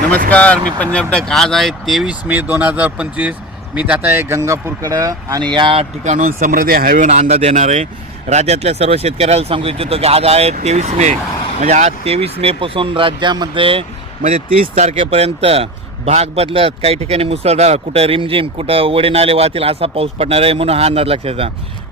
नमस्कार मी पंजाब डक आज आहे तेवीस मे दोन हजार पंचवीस. मी जात आहे गंगापूरकडं आणि या ठिकाणून समृद्धी हायवेहून अंदाज देणार आहे. राज्यातल्या सर्व शेतकऱ्याला सांगू इच्छितो की आज आहे तेवीस मे. म्हणजे आज तेवीस मेपासून राज्यामध्ये म्हणजे तीस तारखेपर्यंत भाग बदलत काही ठिकाणी मुसळधार कुठं रिमझिम कुठं ओढे नाले वाहतील असा पाऊस पडणार आहे म्हणून हा अंदाज लक्षात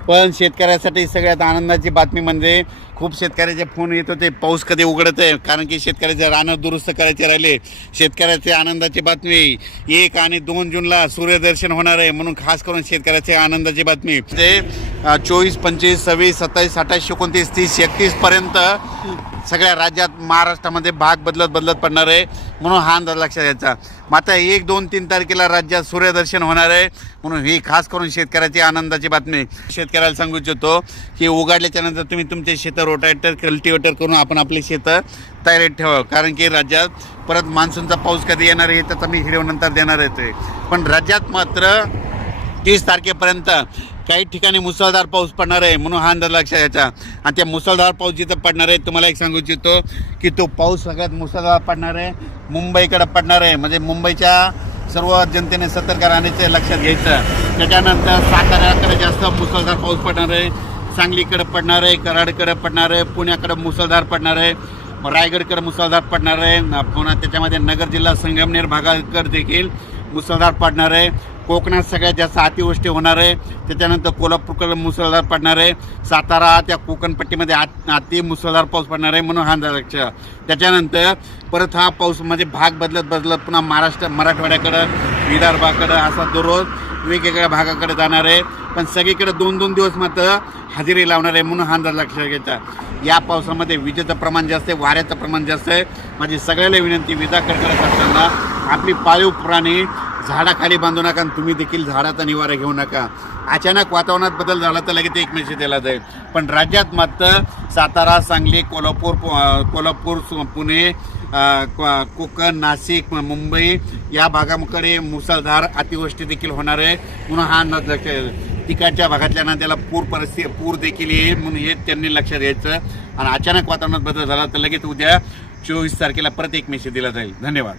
पण शेतकऱ्यासाठी सगळ्यात आनंदाची बातमी म्हणजे खूप शेतकऱ्याचे फोन येत होते पाऊस कधी उघडत आहे? कारण की शेतकऱ्याचे रानं दुरुस्त करायचे राहिले. शेतकऱ्याचे आनंदाची बातमी एक आणि दोन जूनला सूर्यदर्शन होणार आहे म्हणून खास करून शेतकऱ्याचे आनंदाची बातमी. म्हणजे, ते चोवीस पंचवीस सव्वीस सत्तावीस अठ्ठावीस एकोणतीस तीस एकतीसपर्यंत सगळ्या राज्यात महाराष्ट्रामध्ये भाग बदलत बदलत पडणार आहे म्हणून हा अंदाज लक्षात घ्यायचा. मग आता एक दोन तीन तारखेला राज्यात सूर्यदर्शन होणार आहे म्हणून ही खास करून शेतकऱ्याची आनंदाची बातमी. शेतकऱ्याला सांगू इच्छितो की उघडल्याच्या नंतर तुम्ही तुमचे शेतं रोटावेटर कल्टिवेटर करून आपण आपली शेतं तयारीत ठेवा. कारण की राज्यात परत मान्सूनचा पाऊस कधी येणार आहे त्याचा मी हिरवनंतर देणार आहे पण राज्यात मात्र तीस तारखेपर्यंत काही ठिकाणी मुसळधार पाऊस पडणार आहे म्हणून हा अंदाज लक्षात घ्यायचा. आणि त्या मुसळधार पाऊस जिथं पडणार आहे तुम्हाला एक सांगू इच्छितो की तो पाऊस सगळ्यात मुसळधार पडणार आहे मुंबईकडे पडणार आहे. म्हणजे मुंबईच्या सर्व जनतेने सतर्क राहण्याचे लक्षात घ्यायचं. त्याच्यानंतर साताऱ्याकडे जास्त मुसळधार पाऊस पडणार आहे सांगलीकडे पडणार आहे कराडकडे पडणार आहे पुण्याकडे मुसळधार पडणार आहे रायगडकडे मुसळधार पडणार आहे. पुन्हा त्याच्यामध्ये नगर जिल्हा संगमनेर भागाकडे देखील मुसळधार पडणार आहे. कोकणात सगळ्यात जास्त अतिवृष्टी होणार आहे. त्याच्यानंतर कोल्हापूरकडे मुसळधार पडणार आहे. सातारा त्या कोकणपट्टीमध्ये आत अति मुसळधार पाऊस पडणार आहे म्हणून हा लक्ष त्याच्यानंतर परत हा पाऊस म्हणजे भाग बदलत बदलत पुन्हा महाराष्ट्र मराठवाड्याकडं विदर्भाकडं असा दररोज वेगवेगळ्या भागाकडे जाणार आहे. पण सगळीकडे दोन दोन दिवस मात्र हजेरी लावणार आहे म्हणून हा अंदाज लक्षात घ्यायचा या पावसामध्ये विजेचं प्रमाण जास्त आहे वाऱ्याचं प्रमाण जास्त आहे. माझी सगळ्याला विनंती विजा करत. असताना आपली पाळीव प्राणी झाडाखाली बांधू नका आणि तुम्ही देखील झाडाचा निवारा घेऊ नका. अचानक वातावरणात बदल झाला तर लगेच एकमेशी दिला जाईल. पण राज्यात मात्र सातारा सांगली कोल्हापूर कोल्हापूर सु- पुणे कोकण नाशिक मुंबई या भागाकडे मुसळधार अतिवृष्टी देखील होणार आहे. म्हणून हा अंदाज लक्ष तिकडच्या भागातल्या नद्याला पूर परिस्थिती पूर देखील येईल म्हणून हे त्यांनी लक्षात घ्यायचं आणि अचानक वातावरणात बदल झाला तर लगेच उद्या चोवीस तारखेला परत एक मेसेज दिला जाईल. धन्यवाद.